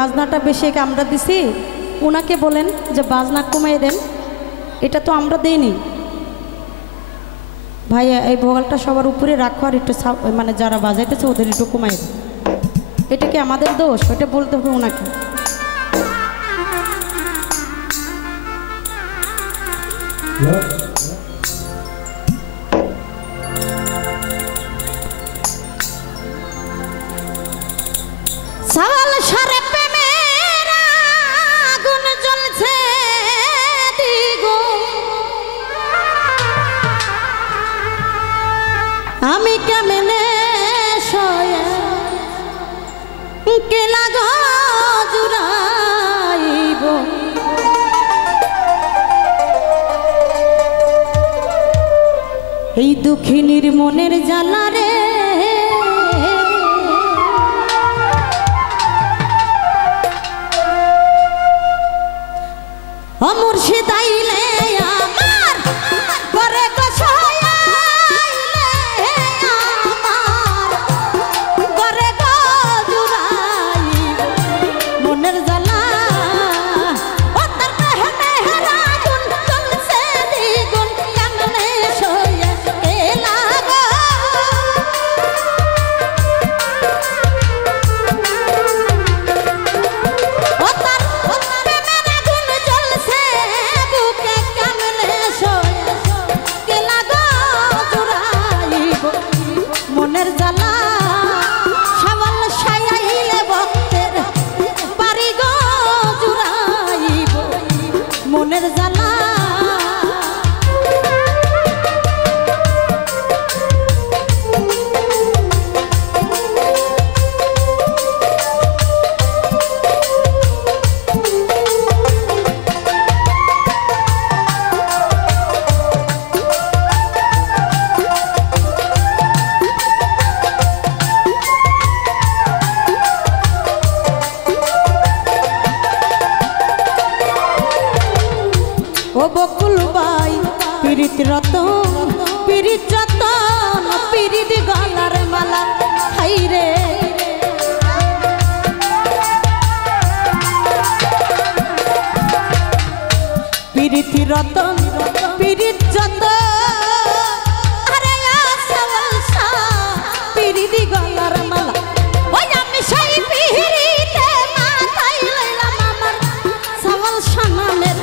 বাজনাটা বেশি আমরা দিছি, ওনাকে বলেন যে বাজনা কমিয়ে দেন। এটা তো আমরা দেইনি ভাই, এই ভোগালটা সবার উপরে রাখো আর একটু মানে যারা বাজাইতেছে ওদের একটু কমাই দেন। এটা কি আমাদের দোষ? ওটা বলতে হবে ওনাকে। আমি কেমনে কেলা জুড়াইব, এই দুঃখিনীর মনের জ্বালা রে মুর্শিদ আইলে আমার করে বকুল বাই পিরিত রতন পিরিত যতন পিরিত গলার মালা হাই রে পিরিত রতন পিরিত যতন আরে আসল সা পিরিত গলার মালা ওই আমি সেই পিরিতে মাথায় লইলাম আমার সওয়াল শানালের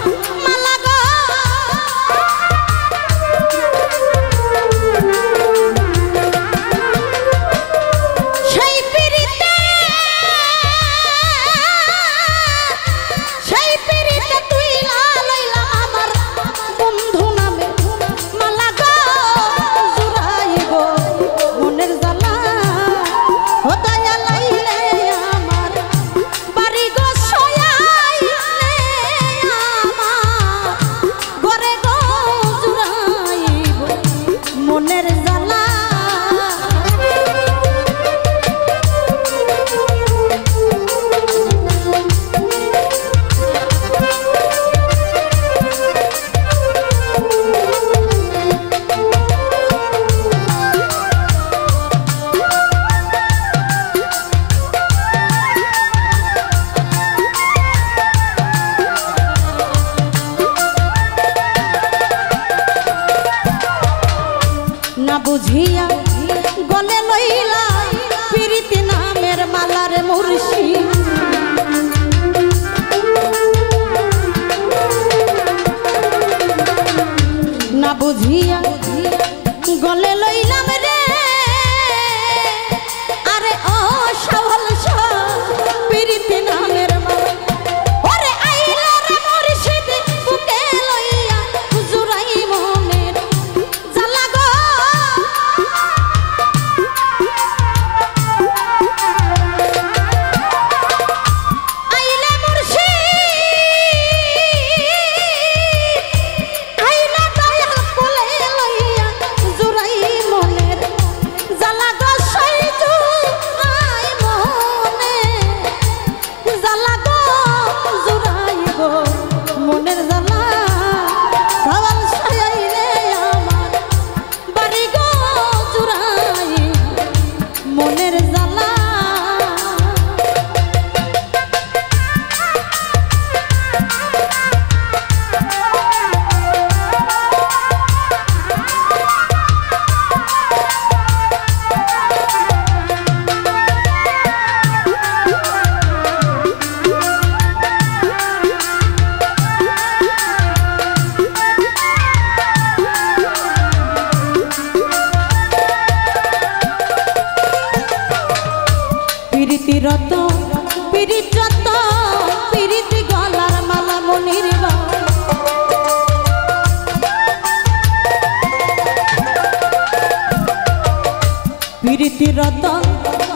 স্মৃতি রতন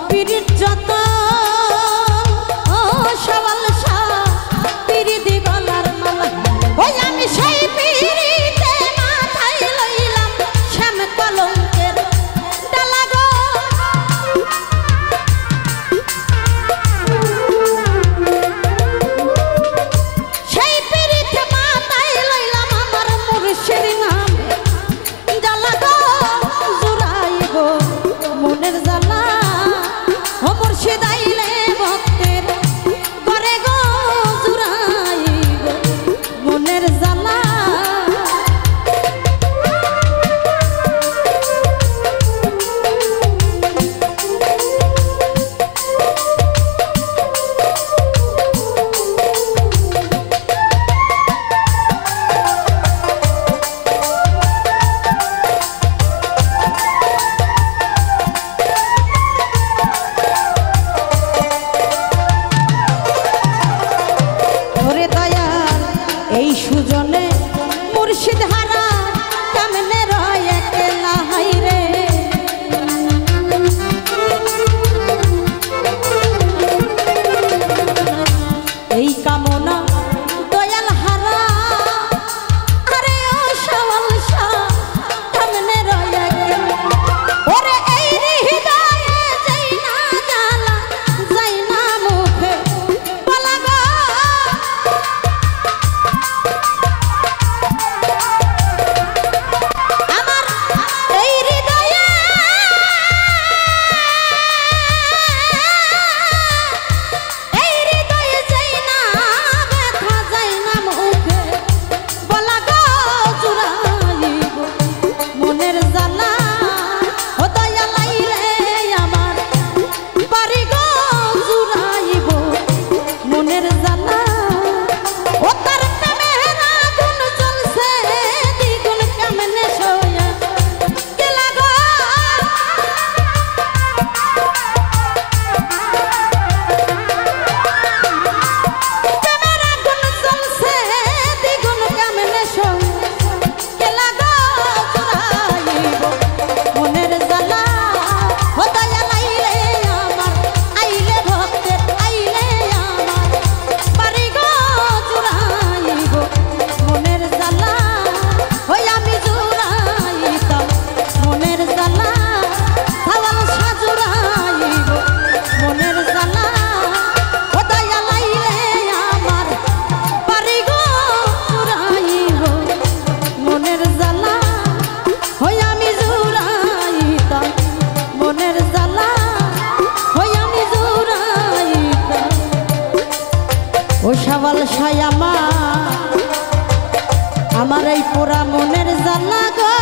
পিরিত যতন ও সওয়াল শাহ পিরিতি গলার মালা ওই আমি সেই পিরিতে মাথায় লইলাম শ্যাম কলঙ্কের ডালা গো সেই পিরিতে মাথায় লইলাম আমার মুর্শিদ নাম জ্বালা গো জুড়াই গো মনের জ্বালা ও মুর্শিদ আইলে ভক্তের করে গো জুড়াই গো মনের জ্বালা ওরে দয়াল এই সুজনে মুর্শিদ হারা কেমনে রয় একলা হাইরে এই কামনা দয়াল হারা আরে ও সওয়াল শাহ কেমনে রয় একলা ওরে এই হৃদয়ে যাই না জ্বালা যাই না মুখে বলা গো আমার এই হৃদয়ে যাই না ব্যথা যাই না মুখে বলা গো জুড়াইব মনের জ্বালা ও দয়াল আইলে আমার বাড়ি গো জুড়াইব মনের জ্বালা ও তার প্রেমের আগুন জ্বলছে দ্বিগুণ কেমনে সইয়া গেলা গো প্রেমের আগুন জ্বলছে দ্বিগুণ কেমনে সইয়া গেলা গো জুড়াইব মনের জ্বালা ও দয়াল আইলে আমার আইলে ভক্তের আইলে আমার বাড়ি গো জুড়াইব মনের জ্বালা ওই আমি জুড়াইতাম মনের জ্বালা সওয়াল শাহ জুড়াইব মনের জ্বালা ও দয়াল আইলে আমার বাড়ি গো জুড়াইব মনের জ্বালা ওই আমি জুড়াইতাম মনের জ্বালা ওই আমি জুড়াইতাম ও সওয়াল শাহ আমার এই পোড়া মনের জ্বালা গো